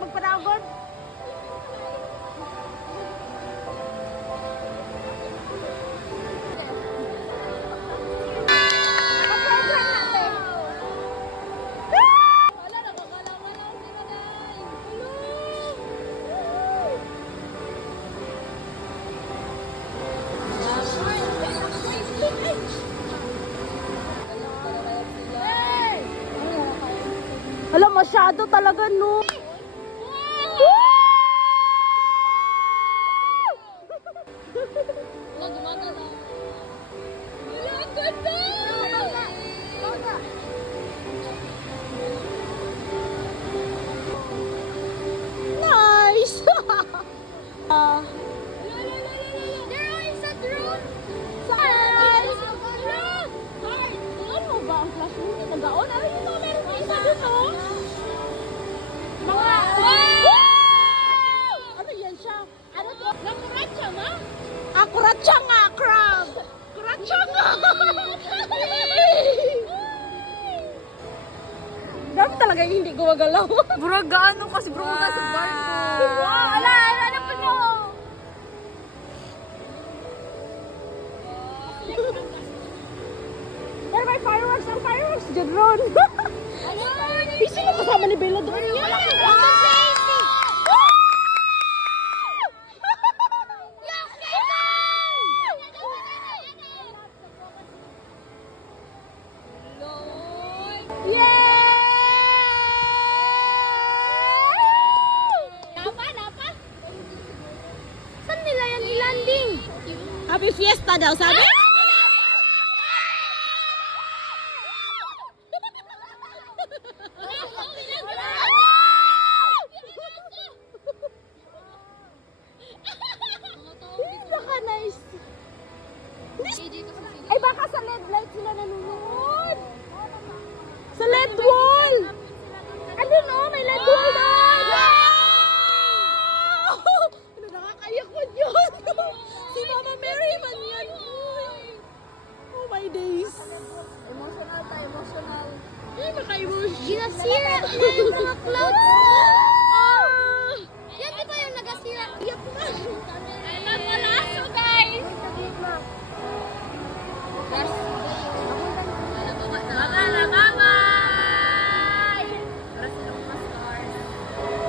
magpanagon. Hala, masyado talaga, no? Nice! There is a drone. Ano ba ang flash mo? Nagaon? Ano yun? Meron pa isa dun, no? Mga... Ano yan siya? Ano to? Nakuratsa ma? Kuratsa nga, crab! Kuratsa nga! Grabe talaga yung hindi gumagalaw. Bro, gaano kasi bro na sa barko. Wow! Ano pa nyo? Pero may fireworks. Ang fireworks dyan ron. Sino kasama ni Bella doon niya? Happy Fiesta daw, sabi?